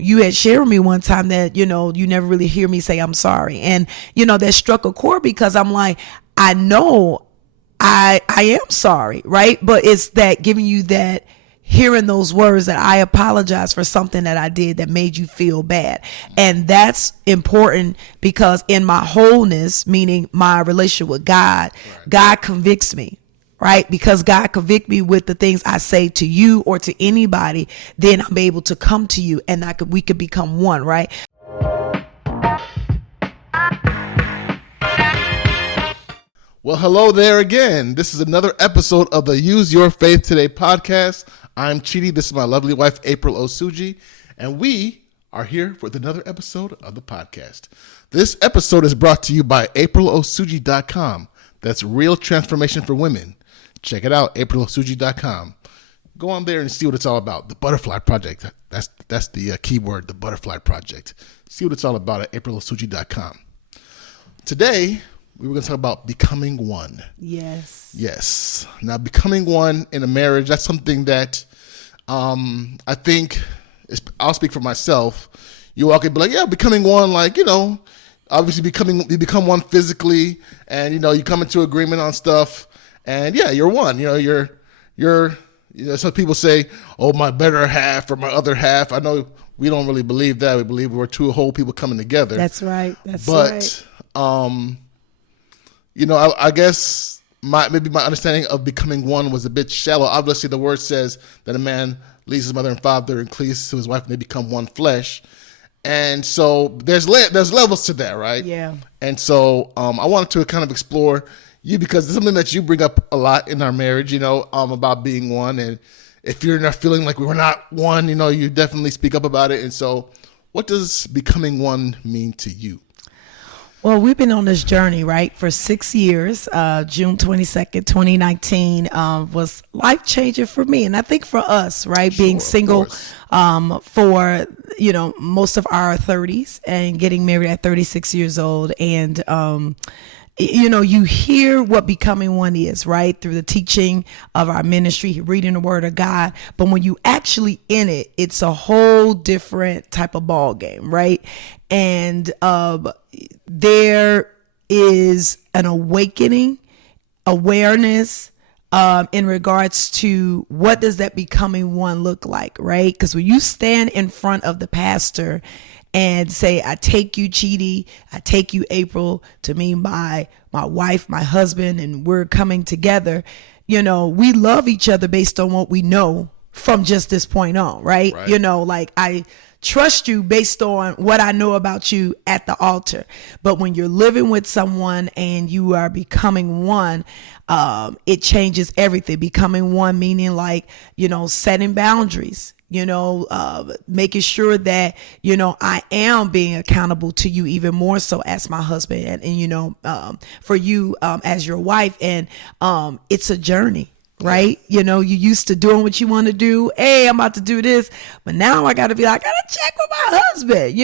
You had shared with me one time that, you never really hear me say I'm sorry. And, that struck a chord because I'm like, I know I am sorry, right? But it's that giving you that, hearing those words that I apologize for something that I did that made you feel bad. And that's important because in my wholeness, meaning my relationship with God, right, God convicts me. Right? Because God convict me with the things I say to you or to anybody, then I'm able to come to you and we could become one, right? Well, hello there again. This is another episode of the Use Your Faith Today podcast. I'm Chidi. This is my lovely wife, April Osuji, and we are here with another episode of the podcast. This episode is brought to you by AprilOsuji.com. That's real transformation for women. Check it out, AprilOsuji.com. Go on there and see what it's all about. The Butterfly Project. That's the keyword, the Butterfly Project. See what it's all about at AprilOsuji.com. Today, we were going to talk about becoming one. Yes. Now, becoming one in a marriage, that's something that I think, I'll speak for myself. You all could be like, yeah, becoming one, like, obviously you become one physically, and, you come into agreement on stuff. And yeah, you're one. You're. Some people say, "Oh, my better half" or "my other half." I know we don't really believe that. We believe we're two whole people coming together. That's right. But I guess maybe my understanding of becoming one was a bit shallow. Obviously, the word says that a man leaves his mother and father and cleaves to his wife, and they become one flesh. And so there's levels to that, right? Yeah. And so I wanted to kind of explore you, because it's something that you bring up a lot in our marriage, about being one. And if you're not feeling like we're not one, you definitely speak up about it. And so what does becoming one mean to you? Well, we've been on this journey, right, for 6 years. June 22nd, 2019 was life-changing for me. And I think for us, right, Sure, being single for, most of our 30s and getting married at 36 years old. And, you hear what becoming one is, right? Through the teaching of our ministry, reading the word of God. But when you actually in it, it's a whole different type of ball game, right? And there is an awakening, awareness, in regards to what does that becoming one look like, right? Because when you stand in front of the pastor and say, I take you, Chidi, I take you, April, to mean my wife, my husband, and we're coming together. We love each other based on what we know from just this point on, right? Like I trust you based on what I know about you at the altar. But when you're living with someone and you are becoming one, it changes everything. Becoming one meaning like, setting boundaries, making sure that, I am being accountable to you even more so as my husband and for you as your wife. And it's a journey. Right? You used to doing what you want to do. Hey, I'm about to do this. But now I got to be like, I got to check with my husband,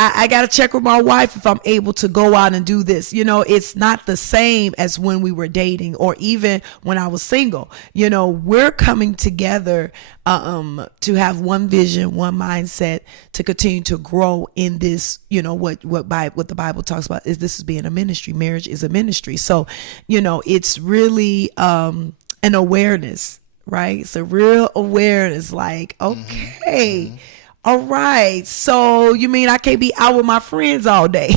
I got to check with my wife if I'm able to go out and do this. It's not the same as when we were dating or even when I was single. We're coming together to have one vision, one mindset to continue to grow in this, what the Bible talks about is this is being a ministry. Marriage is a ministry. So, it's really an awareness, right? It's a real awareness like, okay, all right. So you mean I can't be out with my friends all day?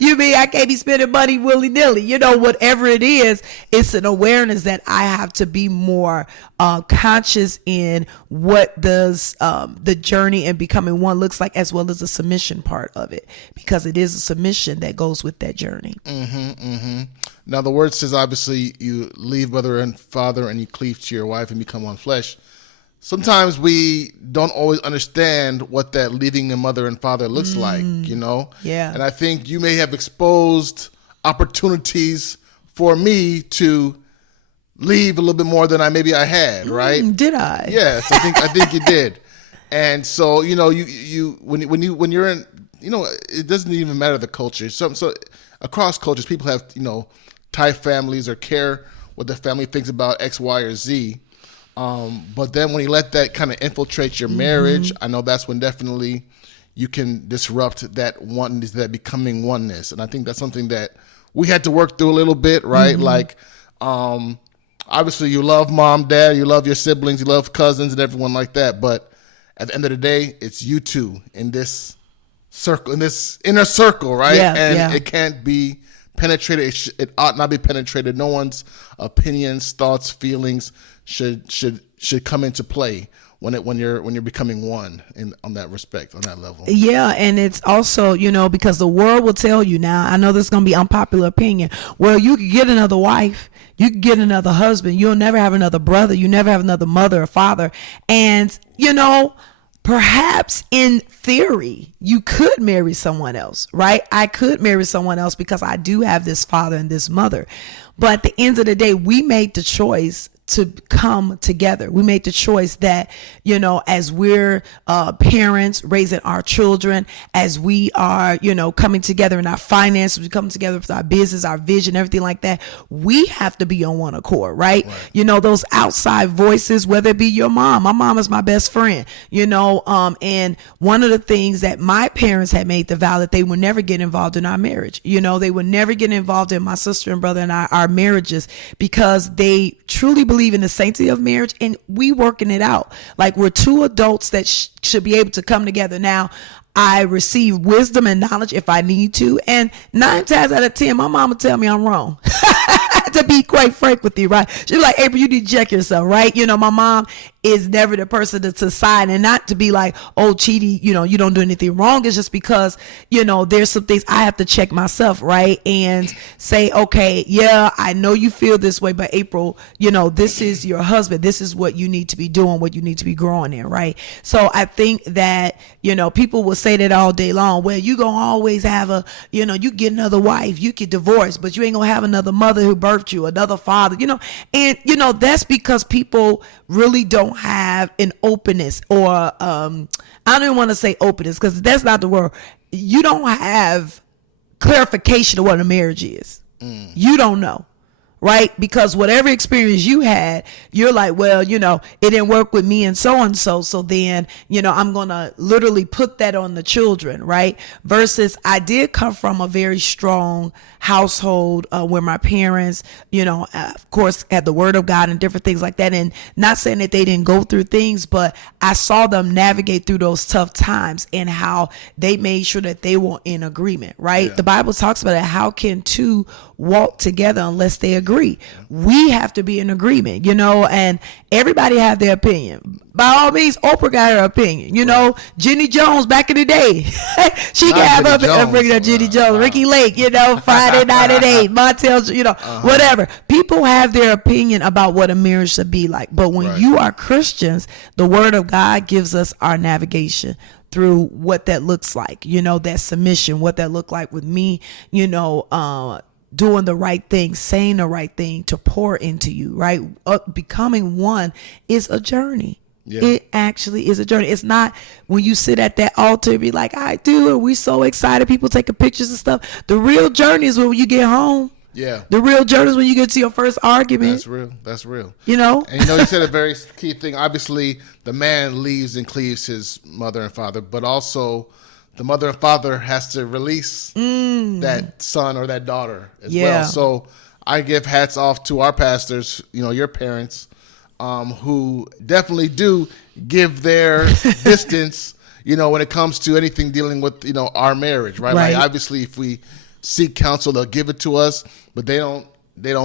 You mean I can't be spending money willy-nilly? Whatever it is, it's an awareness that I have to be more conscious in what does the journey and becoming one looks like, as well as the submission part of it, because it is a submission that goes with that journey. Now, the word says, obviously, you leave mother and father and you cleave to your wife and become one flesh. Sometimes we don't always understand what that leaving the mother and father looks like, Yeah. And I think you may have exposed opportunities for me to leave a little bit more than I had, right? Did I? Yes, I think you did. And so, when you're in, it doesn't even matter the culture. So across cultures, people have, tight families or care what the family thinks about X, Y, or Z. But then when you let that kind of infiltrate your marriage, I know that's when definitely you can disrupt that oneness, that becoming oneness. And I think that's something that we had to work through a little bit, right? Like, obviously you love mom, dad, you love your siblings, you love cousins and everyone like that. But at the end of the day, it's you two in this circle, in this inner circle, right? Yeah, and it can't be penetrated. It ought not be penetrated. No one's opinions, thoughts, feelings should come into play when you're becoming one on that respect, on that level. Yeah, and it's also, because the world will tell you now, I know this is going to be unpopular opinion, well, you could get another wife, you could get another husband, you'll never have another brother, you never have another mother or father. And, perhaps in theory, you could marry someone else, right? I could marry someone else because I do have this father and this mother. But at the end of the day, we made the choice to come together. We made the choice that, as we're parents raising our children, as we are, coming together in our finances, we come together with our business, our vision, everything like that, we have to be on one accord, right? Those outside voices, whether it be your mom, my mom is my best friend, and one of the things that my parents had made the vow that they would never get involved in our marriage. They would never get involved in my sister and brother and our marriages, because they truly believe in the sanctity of marriage, and we working it out. Like, we're two adults that should be able to come together. Now, I receive wisdom and knowledge if I need to, and 9 times out of 10, my mama tell me I'm wrong. To be quite frank with you, right? She's like, April, you need to check yourself, right? My mom is never the person to side, and not to be like, oh, Chidi, you don't do anything wrong. It's just because, there's some things I have to check myself, right? And say, okay, yeah, I know you feel this way, but April, this is your husband. This is what you need to be doing, what you need to be growing in, right? So I think that, people will say that all day long. Well, you gonna always have you get another wife, you get divorced, but you ain't gonna have another mother who birthed you, another father, and that's because people really don't have an openness, or I don't even want to say openness, because that's not the word. You don't have clarification of what a marriage is. You don't know, right? Because whatever experience you had, you're like, well, it didn't work with me and so, so then, I'm going to literally put that on the children, right? Versus I did come from a very strong household where my parents, of course, had the word of God and different things like that. And not saying that they didn't go through things, but I saw them navigate through those tough times and how they made sure that they were in agreement, right? Yeah. The Bible talks about it. How can two walk together unless they agree? We have to be in agreement, and everybody have their opinion. By all means, Oprah got her opinion. Jenny Jones back in the day, she can have her bringing up Jenny Jones, Ricky Lake, Friday Night at 8, Montel, whatever. People have their opinion about what a marriage should be like. But when you are Christians, the Word of God gives us our navigation through what that looks like, that submission, what that looked like with me, doing the right thing, saying the right thing to pour into you, right? Becoming one is a journey. Yeah. It actually is a journey. It's not when you sit at that altar and be like, I do, and we're so excited, people taking pictures and stuff. The real journey is when you get home. Yeah. The real journey is when you get to your first argument. That's real. That's real. And you said a very key thing. Obviously, the man leaves and cleaves his mother and father, but also the mother and father has to release that son or that daughter as well. So I give hats off to our pastors, your parents, who definitely do give their distance, when it comes to anything dealing with, our marriage, right? Like, obviously, if we seek counsel, they'll give it to us, but they don't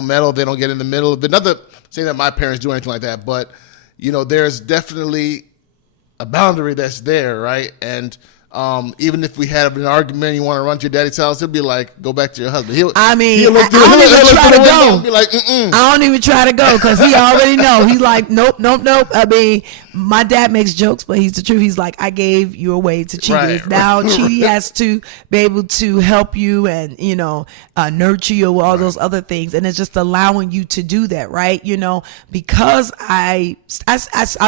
meddle, they don't get in the middle. But not saying that my parents do anything like that, but, there's definitely a boundary that's there, right? And even if we had an argument, you want to run to your daddy's house, he'll be like, go back to your husband. I don't even try to go. Be like, I don't even try to go, because he already know. He's like, nope. I mean, my dad makes jokes, but he's the truth. He's like, I gave you away to Chidi. Right. Now Chidi has to be able to help you and, nurture you, all those other things. And it's just allowing you to do that, right? Because I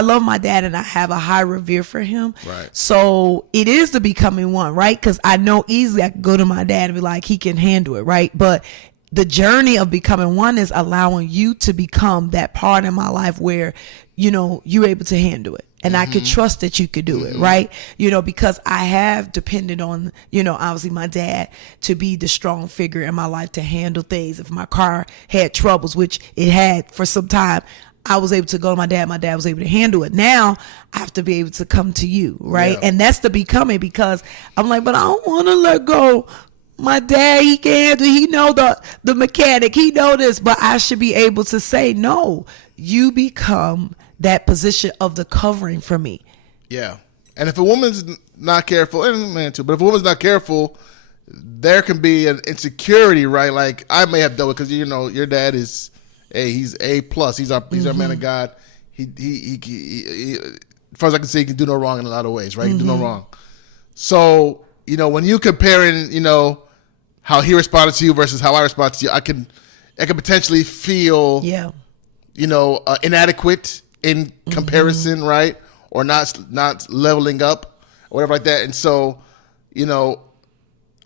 love my dad and I have a high revere for him. Right. So it is the becoming one, right? Because I know easily I can go to my dad and be like, he can handle it, right? But the journey of becoming one is allowing you to become that part in my life where, you're able to handle it. And I could trust that you could do it, right? Because I have depended on, obviously my dad to be the strong figure in my life to handle things. If my car had troubles, which it had for some time, I was able to go to my dad. My dad was able to handle it. Now I have to be able to come to you, right? Yeah. And that's the becoming, because I'm like, but I don't want to let go. My dad, he can handle, he know the mechanic, he know this, but I should be able to say, no, you become that position of the covering for me. Yeah. And if a woman's not careful, and man too, but if a woman's not careful, there can be an insecurity, right? Like I may have dealt with, because your dad is he's A plus. He's our man of God. He as far as I can see, he can do no wrong in a lot of ways, right? He can do no wrong. So, when you comparing, how he responded to you versus how I respond to you, I can potentially feel, inadequate in comparison, right? Or not leveling up, or whatever like that. And so,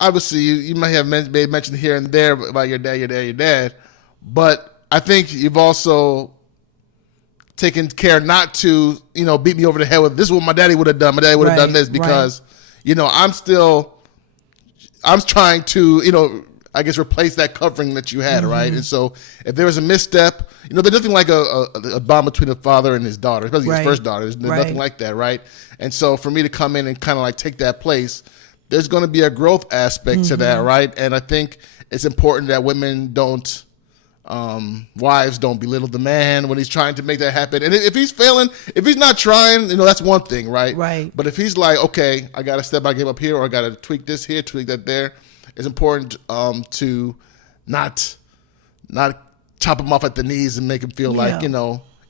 obviously you might have made mention here and there about your dad, but I think you've also taken care not to, beat me over the head with this is what my daddy would have done. My daddy would have done this, because, I'm trying to, I guess replace that covering that you had, right? And so if there was a misstep, there's nothing like a bond between a father and his daughter, especially his first daughter. There's nothing like that, right? And so for me to come in and kind of like take that place, there's going to be a growth aspect to that, right? And I think it's important that women don't, wives don't belittle the man when he's trying to make that happen. And if he's failing, if he's not trying, that's one thing, right? Right. But if he's like, okay, I got to step my game up here, or I got to tweak this here, tweak that there, it's important to not chop him off at the knees and make him feel like,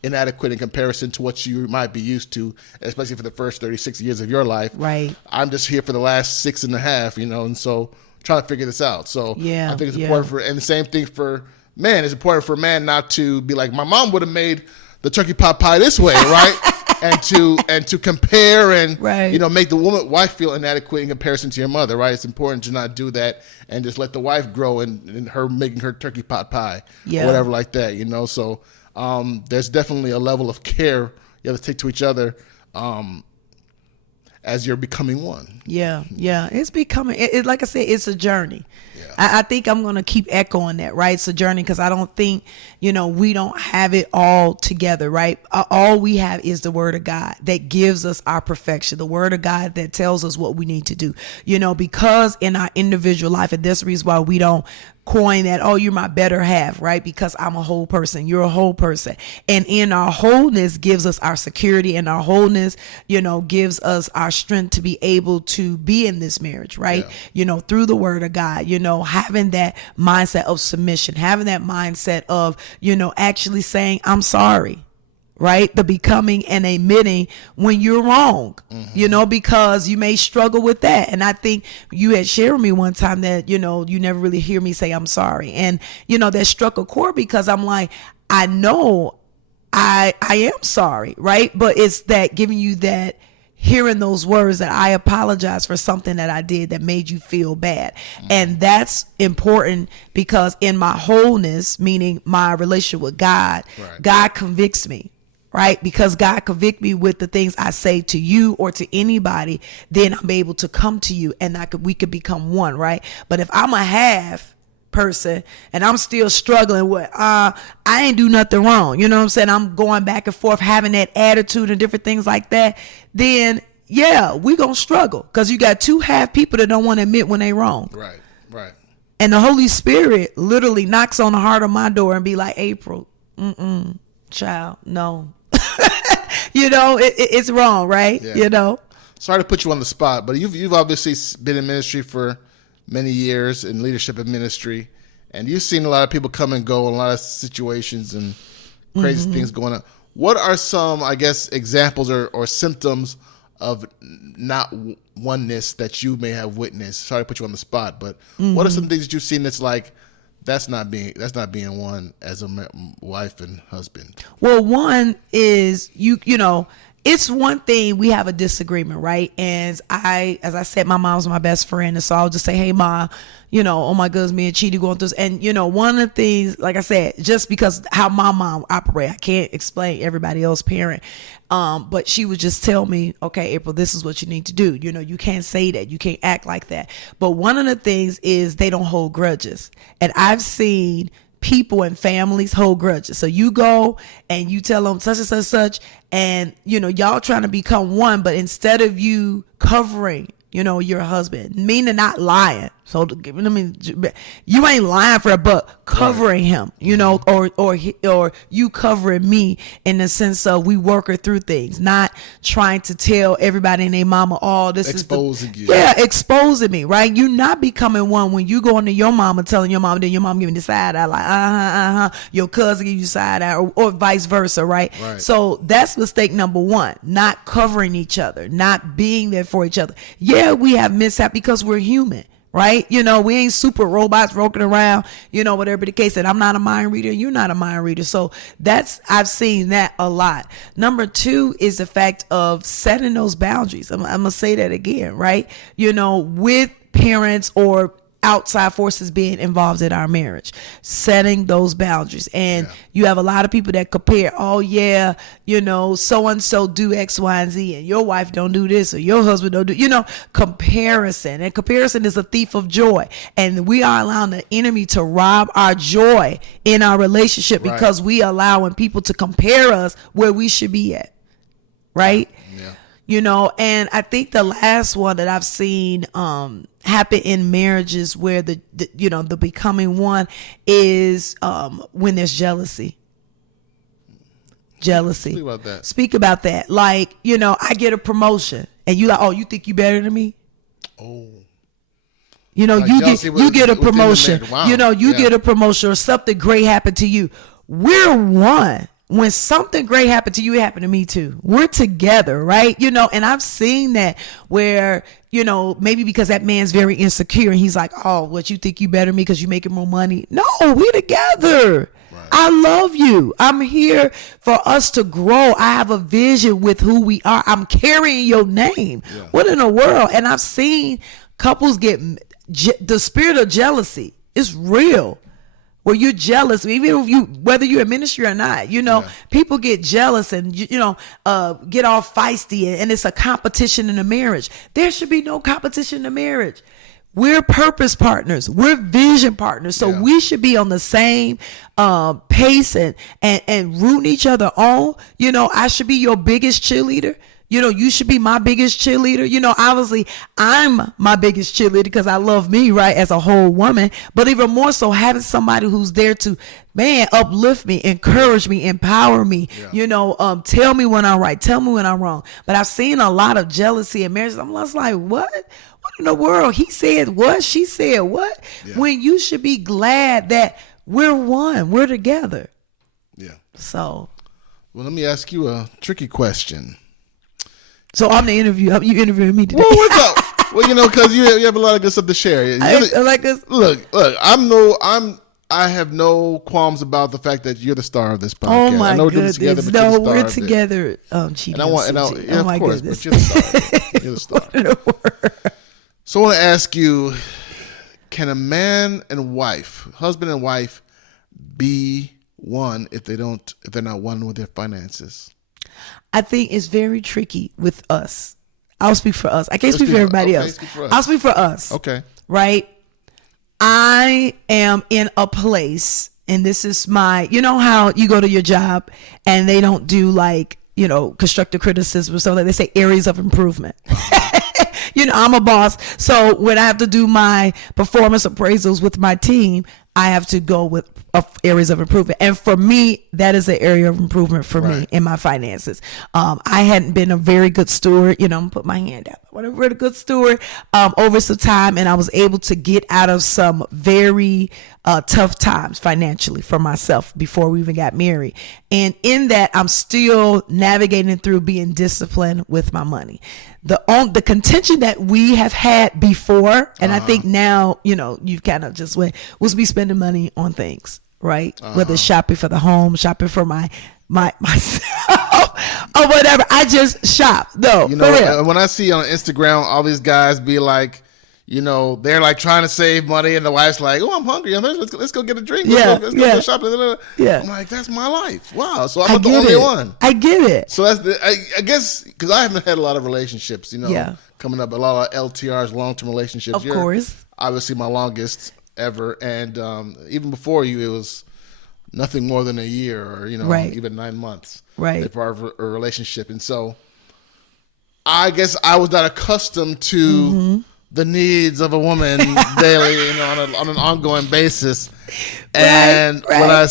inadequate in comparison to what you might be used to, especially for the first 36 years of your life. Right. I'm just here for the last 6.5, and so trying to figure this out. So Yeah, I think it's important and the same thing for men. It's important for a man not to be like, my mom would have made the turkey pot pie this way, right? and to compare and make the wife feel inadequate in comparison to your mother, right? It's important to not do that and just let the wife grow in her making her turkey pot pie or whatever like that, So there's definitely a level of care you have to take to each other as you're becoming one. Yeah. It's becoming, like I said, it's a journey. Yeah. I think I'm going to keep echoing that, right? It's a journey, because I don't think, we don't have it all together, right? All we have is the word of God that gives us our perfection, the word of God that tells us what we need to do, because in our individual life, and that's the reason why we don't coin that, oh, you're my better half, right? Because I'm a whole person, you're a whole person. And in our wholeness gives us our security, and our wholeness, gives us our strength to be able to be in this marriage, right? Through the word of God, having that mindset of submission, having that mindset of, actually saying, I'm sorry. Right? The becoming and admitting when you're wrong, because you may struggle with that. And I think you had shared with me one time that, you never really hear me say I'm sorry. And, that struck a chord, because I'm like, I know I am sorry. Right. But it's that giving you that, hearing those words that I apologize for something that I did that made you feel bad. And that's important, because in my wholeness, meaning my relationship with God, God convicts me. Right? Because God convict me with the things I say to you or to anybody, then I'm able to come to you and we could become one, right? But if I'm a half person and I'm still struggling with, I ain't do nothing wrong. You know what I'm saying? I'm going back and forth, having that attitude and different things like that. Then we gonna struggle, because you got two half people that don't want to admit when they wrong. Right. And the Holy Spirit literally knocks on the heart of my door and be like, April, child, no. It's wrong, right? Sorry to put you on the spot, but you've obviously been in ministry for many years, in leadership in ministry, and you've seen a lot of people come and go in a lot of situations and crazy things going on. What are some, I guess, examples or symptoms of not oneness that you may have witnessed? Sorry to put you on the spot, but what are some things that you've seen that's like, that's not being one as a wife and husband? Well, one is you know, it's one thing we have a disagreement, right? And as I said, my mom's my best friend, and so I'll just say, "Hey, ma, oh my goodness, me and Chidi going through this." And one of the things, like I said, just because how my mom operate, I can't explain everybody else's parent. But she would just tell me, "Okay, April, this is what you need to do. You can't say that, you can't act like that." But one of the things is they don't hold grudges, and I've seen people and families hold grudges. So you go and you tell them such and such, such, and y'all trying to become one, but instead of you covering your husband, meaning not lying. So you ain't lying for a buck, covering him, or you covering me in the sense of we work her through things, not trying to tell everybody and their mama, "Oh, this exposing is exposing me," right? You not becoming one when you go into your mama telling your mom, then your mom giving the side eye, like your cousin give you side eye, or vice versa, right? So that's mistake number one, not covering each other, not being there for each other. Yeah, we have mishap because we're human. Right? We ain't super robots walking around, whatever the case. And I'm not a mind reader and you're not a mind reader. So I've seen that a lot. Number two is the fact of setting those boundaries. I'm going to say that again, right? With parents or outside forces being involved in our marriage, setting those boundaries. And you have a lot of people that compare, "Oh yeah, so-and-so do X, Y, and Z, and your wife don't do this, or your husband don't do," comparison. And comparison is a thief of joy. And we are allowing the enemy to rob our joy in our relationship because we allowing people to compare us where we should be at. Right? Yeah. And I think the last one that I've seen happen in marriages where the becoming one is when there's jealousy. Speak about that. Like, I get a promotion and you like, "Oh, you think you better than me?" Oh. Like you get a promotion. Wow. You get a promotion or something great happened to you. We're one. When something great happened to you, it happened to me too. We're together, right? And I've seen that where, maybe because that man's very insecure and he's like, "Oh, what, you think you better than me because you making more money?" No, we together. Right. I love you. I'm here for us to grow. I have a vision with who we are. I'm carrying your name. Yeah. What in the world? And I've seen couples get the spirit of jealousy. It's real. Where you're jealous, even if whether you're in ministry or not, people get jealous and get all feisty, and it's a competition in a marriage. There should be no competition in a marriage. We're purpose partners. We're vision partners. So we should be on the same pace and rooting each other on. I should be your biggest cheerleader. You should be my biggest cheerleader. Obviously I'm my biggest cheerleader because I love me, right, as a whole woman. But even more so, having somebody who's there to, uplift me, encourage me, empower me, tell me when I'm right, tell me when I'm wrong. But I've seen a lot of jealousy in marriages. I'm just like, what? What in the world? He said what? She said what? Yeah. When you should be glad that we're one, we're together. Yeah. So. Well, let me ask you a tricky question. So I'm the interview. You interviewing me today? Well, what's up? Well, because you have a lot of good stuff to share. I like this. Look. I have no qualms about the fact that you're the star of this podcast. Oh my I know goodness! We're together, but we're together. Cheating. And I want. Oh my course, goodness! But you're the star. You're the star. So I want to ask you: can a man and wife, husband and wife, be one if they're not one with their finances? I think it's very tricky with us. I'll speak for us. I can't speak for everybody else. I'll speak for us. Okay. Right? I am in a place, and this is my, how you go to your job and they don't do constructive criticism or something. They say areas of improvement. I'm a boss. So when I have to do my performance appraisals with my team, I have to go with areas of improvement. And for me, that is an area of improvement for me in my finances. I hadn't been a very good steward. I'm going to put my hand out. I wasn't a very good steward over some time, and I was able to get out of some very tough times financially for myself before we even got married. And in that, I'm still navigating through being disciplined with my money. The contention that we have had before, and I think now, you've kind of just went, was me spending money on things, right? Whether it's shopping for the home, shopping for my myself or whatever. I just shop. No, You for real. know, when I see on Instagram all these guys be like, you know, they're like trying to save money, and the wife's like, "Oh, I'm hungry. Let's go get a drink. Let's go shopping." Yeah. I'm like, that's my life. Wow. So I'm I not the get only it. one. I get it. So I guess because I haven't had a lot of relationships, you know, Yeah. coming up, a lot of LTRs, long-term relationships. Of course. Obviously my longest ever, and even before you, it was nothing more than a year, or Right. even 9 months. Right. As part of a relationship, and so I guess I was not accustomed to the needs of a woman daily, on an ongoing basis. And Right. when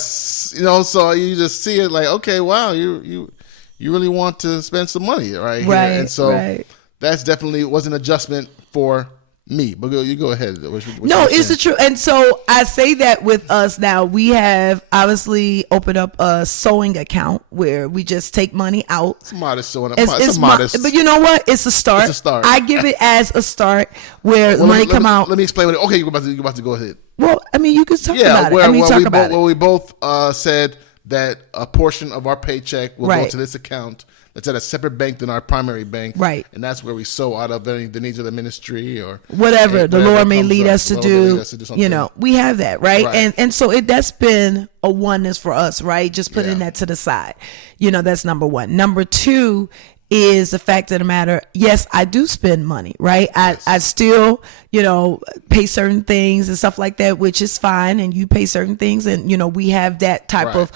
so you just see it like, okay, wow, you really want to spend some money right here. Right, And so right. that's definitely was an adjustment for me. But you go ahead. What No, you're it's the saying. truth. And so I say that with us now, we have obviously opened up a sewing account where we just take money out. It's modest. So It's a modest. but you know what? It's a start. It's a start. I give it as a start where Well, money let come me, out. Let me explain. Okay, you're about to go ahead. Well, I mean, you can talk Yeah, about it. I mean, talk about it. we both said that a portion of our paycheck will go Right. to this account that's at a separate bank than our primary bank. Right. And that's where we sow out of the needs of the ministry or Whatever the Lord may comes lead up. us to The Lord may do, lead us to something. we have that, right? Right. And so that's been a oneness for us, right? Just putting Yeah. that to the side. That's number one. Number two is the fact of the matter. Yes, I do spend money, right? I still, pay certain things and stuff like that, which is fine. And you pay certain things, and we have that type Right. of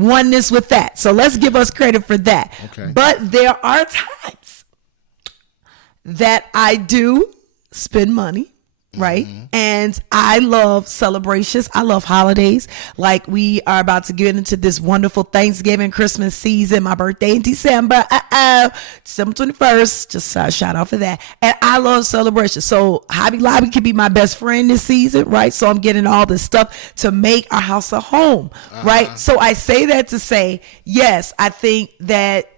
oneness with that. So let's give us credit for that. Okay. But there are times that I do spend money, right? And I love celebrations. I love holidays. Like we are about to get into this wonderful Thanksgiving, Christmas season. My birthday in December. December 21st. Just shout out for that. And I love celebrations. So Hobby Lobby can be my best friend this season, right? So I'm getting all this stuff to make our house a home, right? So I say that to say, yes, I think that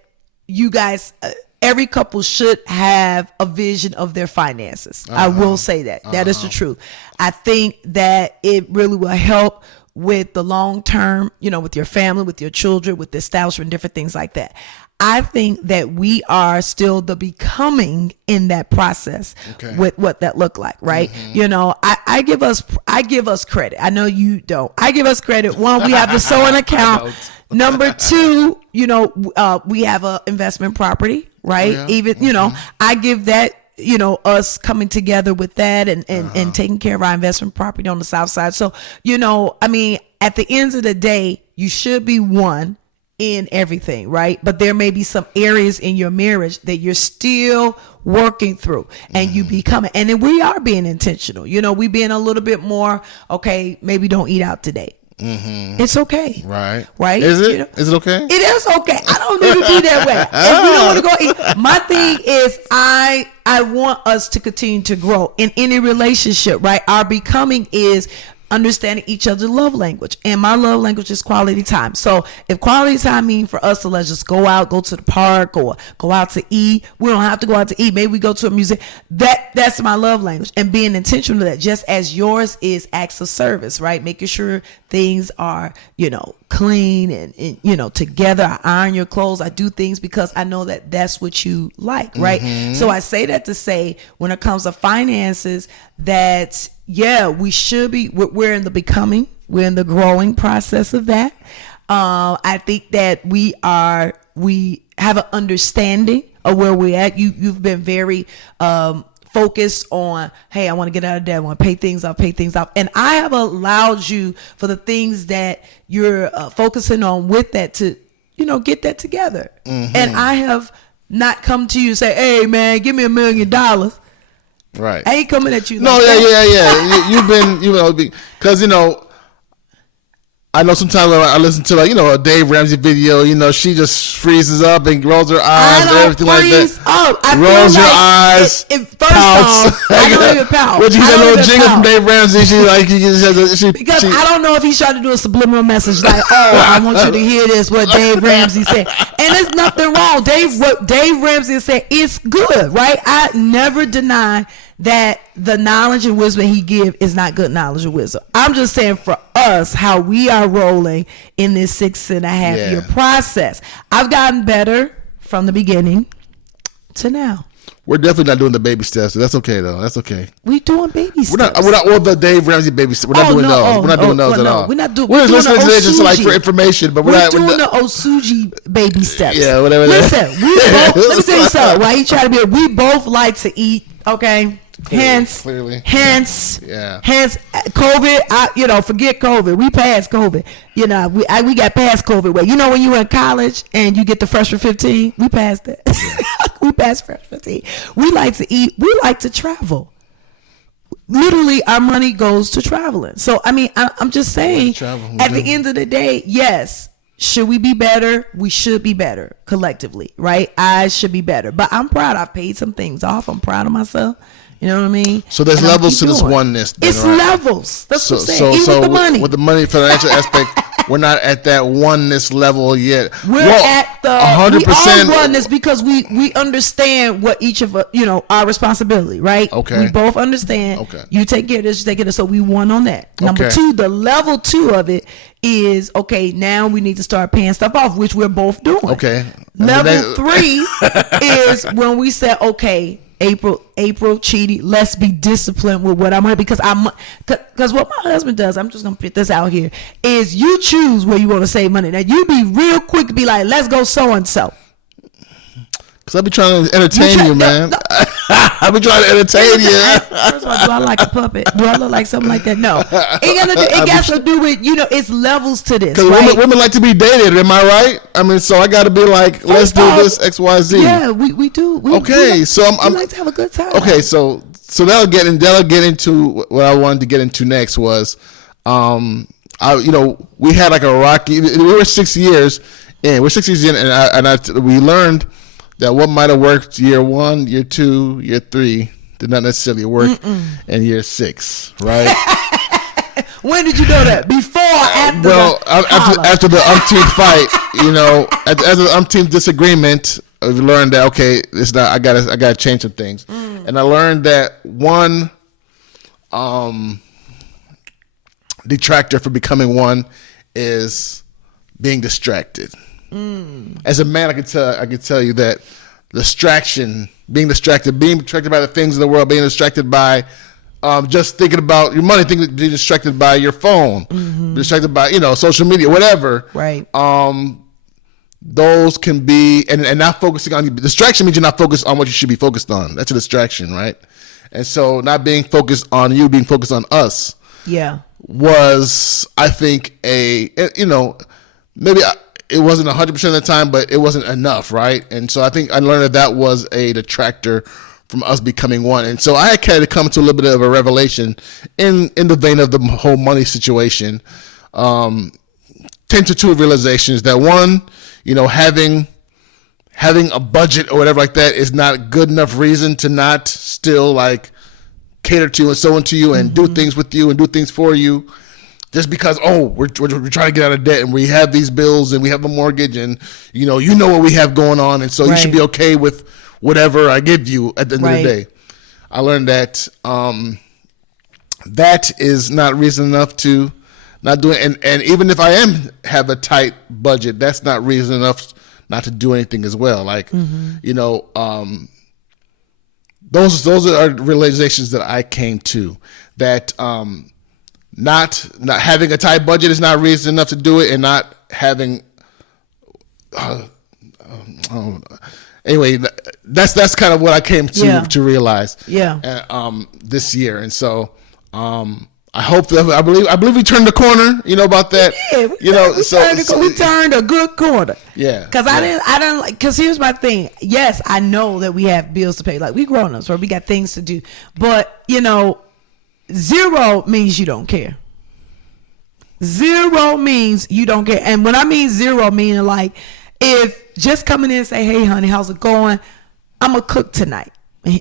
you guys, every couple should have a vision of their finances. I will say that. That is the truth. I think that it really will help with the long term, with your family, with your children, with the establishment, different things like that. I think that we are still the becoming in that process with what that look like, right? I give us credit. I know you don't. I give us credit. One, we have the sewing account. Number two, we have a investment property, right? Yeah. Even, I give that, us coming together with that and taking care of our investment property on the south side. So, I mean, at the end of the day, you should be one in everything, right? But there may be some areas in your marriage that you're still working through and you become, and then we are being intentional. We being a little bit more, okay, maybe don't eat out today. It's okay. Right. Right. Is it? Is it okay? It is okay. I don't need to be that way. If we don't want to go eat, my thing is I want us to continue to grow in any relationship, right? Our becoming is understanding each other's love language, and my love language is quality time. So if quality time means for us to let's just go out, go to the park, or go out to eat, we don't have to go out to eat. Maybe we go to a museum. That's my love language, and being intentional with that, just as yours is acts of service, right? Making sure things are clean and together. I iron your clothes. I do things because I know that that's what you like, right? So I say that to say when it comes to finances that we should be, we're in the becoming, we're in the growing process of that. I think that we have an understanding of where we're at. You've been very focused on, hey, I want to get out of debt, I want to pay things off. And I have allowed you for the things that you're focusing on with that to, get that together. And I have not come to you and say, hey man, give me $1 million. Right. I ain't coming at you. No, like that. yeah. You've been, because I know sometimes when I listen to a Dave Ramsey video, she just freezes up and rolls her eyes and everything like that. Rolls your eyes. First off, I don't even pout. What you get a little jingle from Dave Ramsey? Because I don't know if he's trying to do a subliminal message like, oh, I want you to hear this, what Dave Ramsey said. And there's nothing wrong. What Dave Ramsey said is good, right? I never deny that the knowledge and wisdom he give is not good knowledge and wisdom. I'm just saying for us, how we are rolling in this 6.5 year process. I've gotten better from the beginning to now. We're definitely not doing the baby steps. So that's okay, though. That's okay. We doing baby steps. We're not all the Dave Ramsey baby steps. We're not doing those. We're not doing those at all. We're not doing. We're listening to this just like for information, but we're doing the Osuji baby steps. Yeah, whatever. Listen, we both. Let me tell you something. Why he trying to be? We both like to eat. Okay. Hence, clearly. Hence, COVID. Forget COVID. We passed COVID. We got past COVID. Where when you were in college and you get the Fresh for 15, we passed that. We passed Fresh for 15. We like to eat. We like to travel. Literally, our money goes to traveling. So I'm just saying. At the end of the day, yes. Should we be better? We should be better collectively, right? I should be better. But I'm proud. I've paid some things off. I'm proud of myself. You know what I mean? So there's levels to this oneness. Then, it's right? Levels. That's what I'm saying. Even with the money. With the money financial aspect, we're not at that oneness level yet. We're at the 100%. We are oneness because we understand what each of us, our responsibility, right? Okay. We both understand. Okay. You take care of this, you take care of this. So we won on that. Okay. Number 2, the level 2 of it is, okay, now we need to start paying stuff off, which we're both doing. Okay. Level 3 is when we say, okay, April, Chidi, let's be disciplined with what I'm going to, because what my husband does, I'm just going to put this out here, is you choose where you want to save money. Now, you be real quick to be like, let's go so-and-so. Because I be trying to entertain you, man. I be trying to entertain you. First of all, do I like a puppet? Do I look like something like that? No. It got to do with, it's levels to this, because right? women like to be dated, am I right? So I got to be like, let's do this X, Y, Z. Yeah, we do. We like to have a good time. Okay, so that'll get into what I wanted to get into next was, we had like a rocky. We were 6 years in. We're 6 years in, and we learned that what might have worked year 1, year 2, year 3 did not necessarily work in year 6, right? When did you know that? Before, after? Well, after the umpteenth fight, after the umpteenth disagreement, I learned that okay, it's not. I gotta change some things, and I learned that one detractor for becoming one is being distracted. As a man, I can tell you that being distracted by the things in the world, being distracted by just thinking about your money, being distracted by your phone, distracted by social media, whatever. Right. Those can be and not focusing on distraction means you're not focused on what you should be focused on. That's a distraction, right? And so not being focused on you, being focused on us. Yeah. Was I think maybe. It wasn't 100% of the time, but it wasn't enough, right? And so I think I learned that was a detractor from us becoming one. And so I had kind of come to a little bit of a revelation in the vein of the whole money situation. 10 to 2 realizations that one, having a budget or whatever like that is not good enough reason to not still like cater to and so into you and do things with you and do things for you. Just because, we're trying to get out of debt and we have these bills and we have a mortgage and, you know what we have going on. And so you should be okay with whatever I give you at the end of the day. I learned that that is not reason enough to not do it. And even if I have a tight budget, that's not reason enough not to do anything as well. Like, those are realizations that I came to, that not having a tight budget is not reason enough to do it, and not having anyway, that's kind of what I came to realize this year. And so I hope that I believe we turned the corner, about that. We turned a good corner. Yeah. Because I didn't like, because here's my thing. Yes, I know that we have bills to pay. Like, we grown ups, right? We got things to do. But, 0 means you don't care. 0 means you don't care. And when I mean 0, meaning like, if just coming in and say, hey, honey, how's it going? I'm going to cook tonight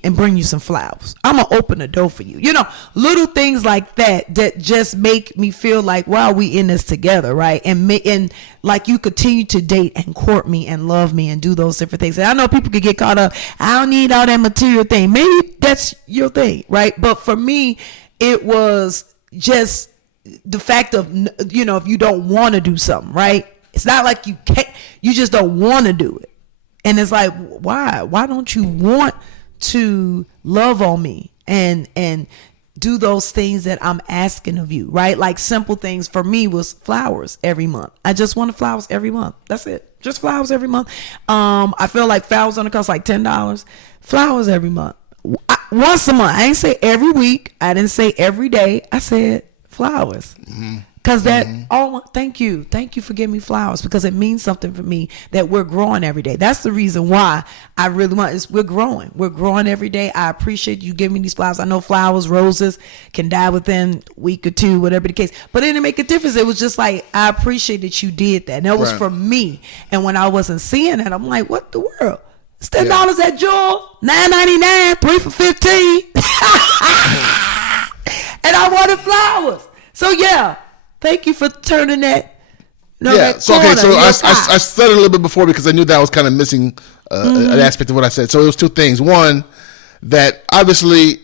and bring you some flowers. I'm going to open the door for you. Little things like that just make me feel like, wow, we in this together, right? And like, you continue to date and court me and love me and do those different things. And I know people could get caught up, I don't need all that material thing. Maybe that's your thing, right? But for me, it was just the fact of, if you don't want to do something, right? It's not like you can't, you just don't want to do it. And it's like, why don't you want to love on me and do those things that I'm asking of you, right? Like simple things for me was flowers every month. I just wanted flowers every month. That's it. Just flowers every month. I feel like flowers only cost like $10. Flowers every month. Once a month. I didn't say every week. I didn't say every day. I said flowers. Because thank you for giving me flowers, because it means something for me that we're growing every day. That's the reason why I really want is we're growing every day. I appreciate you giving me these flowers. I know flowers, roses can die within a week or two, whatever the case, but it didn't make a difference. It was just like, I appreciate that you did that. And that was for me. And when I wasn't seeing that, I'm like, what the world? It's $10 at Jewel, $9.99, 3 for $15. And I wanted flowers. So thank you for turning that. So I studied a little bit before because I knew that I was kind of missing an aspect of what I said. So it was two things. One, that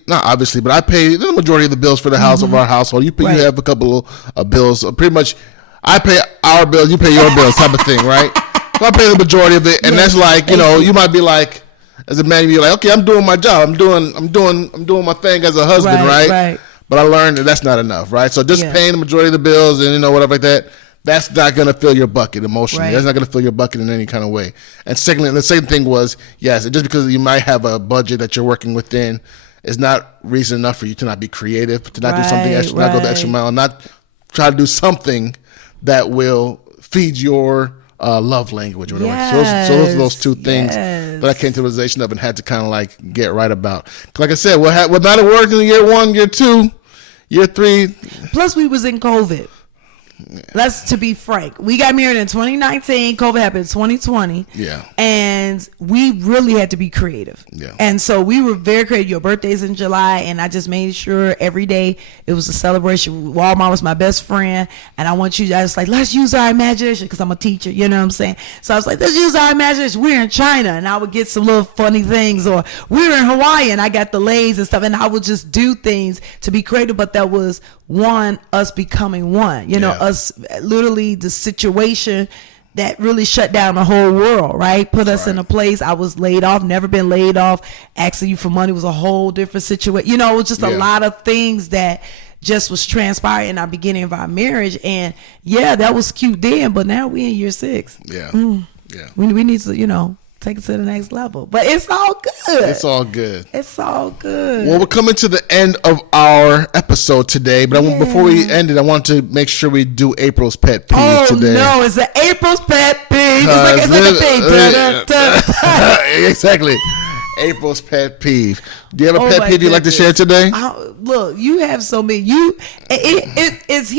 not obviously, but I pay the majority of the bills for the house of our household. You have a couple of bills. Pretty much, I pay our bills, you pay your bills, type of thing, right? So I pay the majority of it, and that's like, you might be like, as a man, you're like, okay, I'm doing my job, I'm doing my thing as a husband, right? But I learned that that's not enough, right? So just paying the majority of the bills and whatever like that, that's not going to fill your bucket emotionally. That's not going to fill your bucket in any kind of way. And secondly, the second thing was, yes, just because you might have a budget that you're working within is not reason enough for you to not be creative, to not do something extra, not go the extra mile, not try to do something that will feed your love language or whatever. So those are those two things that I came to the realization of and had to kind of like get right about. Like I said, what might have worked in year 1, year 2, year 3. Plus we was in COVID. Let's to be frank, we got married in 2019. COVID happened in 2020. Yeah, and we really had to be creative. Yeah, and so we were very creative. Your birthday's in July, and I just made sure every day it was a celebration. Walmart was my best friend, and I want you guys like, let's use our imagination, because I'm a teacher. You know what I'm saying? So I was like, let's use our imagination. We're in China, and I would get some little funny things, or we're in Hawaii, and I got the lays and stuff, and I would just do things to be creative. But that was us becoming one. Us literally the situation that really shut down the whole world, right? Put us in a place. I was laid off, never been laid off. Asking you for money was a whole different situation. It was just a lot of things that just was transpiring in our beginning of our marriage. And that was cute then, but now we in year 6. We need to, take it to the next level. But it's all good. It's all good. It's all good. Well, we're coming to the end of our episode today, but before we end it, I want to make sure we do April's pet peeve today. Oh, no, it's an April's pet peeve. It's like a thing. Exactly. April's pet peeve. Do you have a pet peeve you'd like to share today? Look, you have so many. He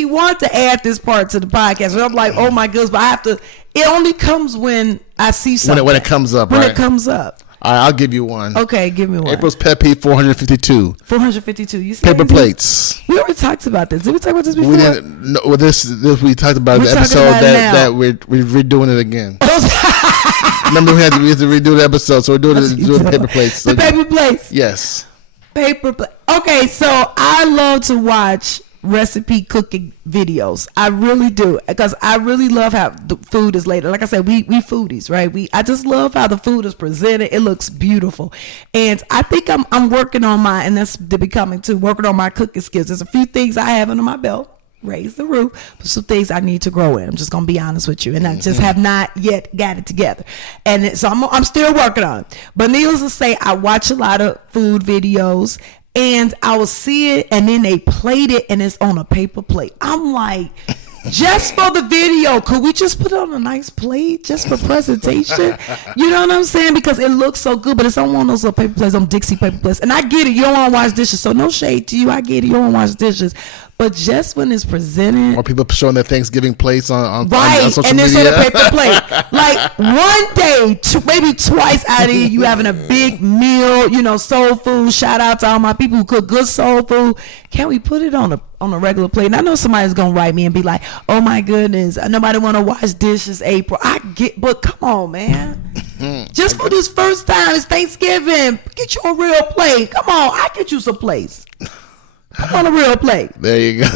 wanted to add this part to the podcast, but I'm like, oh my goodness, but I have to. It only comes when I see something. When it comes up, right? When it comes up. All right, I'll give you one. Okay, give me one. April's pet peeve 452. 452. You see paper plates. We already talked about this. Did we talk about this before? We didn't. No, well, this we talked about the episode that we're redoing it again. Remember, we had to redo the episode, so we're doing the paper plates. The paper plates. Yes. Paper plate. Okay, so I love to watch recipe cooking videos. I really do, because I really love how the food is laid. Like I said, we foodies, right? I just love how the food is presented. It looks beautiful, and I think I'm working on and that's working on my cooking skills. There's a few things I have under my belt. Raise the roof, but some things I need to grow in. I'm just gonna be honest with you, and I just have not yet got it together, and so I'm still working on it. But needless to say, I watch a lot of food videos, and I will see it, and then they plate it, and it's on a paper plate. I'm like, just for the video, could we just put it on a nice plate just for presentation? You know what I'm saying? Because it looks so good, but it's on one of those little paper plates, on Dixie paper plates. And I get it, you don't want to wash dishes, so no shade to you. I get it, you don't want to wash dishes. But just when it's presented, or people showing their Thanksgiving plates on social and media. it's on a paper plate. Like one day, maybe twice out of you having a big meal, soul food. Shout out to all my people who cook good soul food. Can we put it on a regular plate? And I know somebody's gonna write me and be like, "Oh my goodness, nobody want to wash dishes." April, I get, but come on, man. Just for this first time, it's Thanksgiving. Get you a real plate. Come on, I get you some plates. I want a real plate. There you go.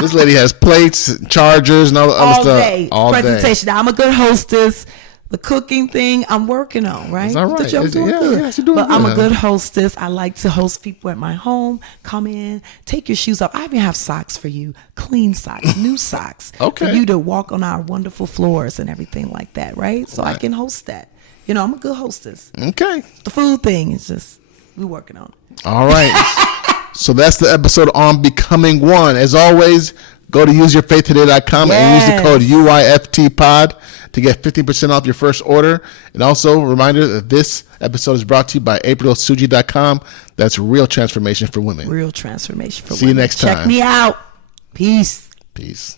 This lady has plates, chargers, and all the other stuff. Day. All presentation. Now, I'm a good hostess. The cooking thing I'm working on, right? Is that right? I'm doing good. Yes, you're doing but good. I'm a good hostess. I like to host people at my home. Come in, take your shoes off. I even have socks for you, clean socks, new socks, Okay. for you to walk on our wonderful floors and everything like that, right? So I can host that. You know, I'm a good hostess. Okay. The food thing is just, we're working on it. All right. So that's the episode on Becoming One. As always, go to useyourfaithtoday.com and use the code UYFTPOD to get 15% off your first order. And also, a reminder that this episode is brought to you by AprilOsuji.com. That's real transformation for women. Real transformation for women. See you next time. Check me out. Peace. Peace.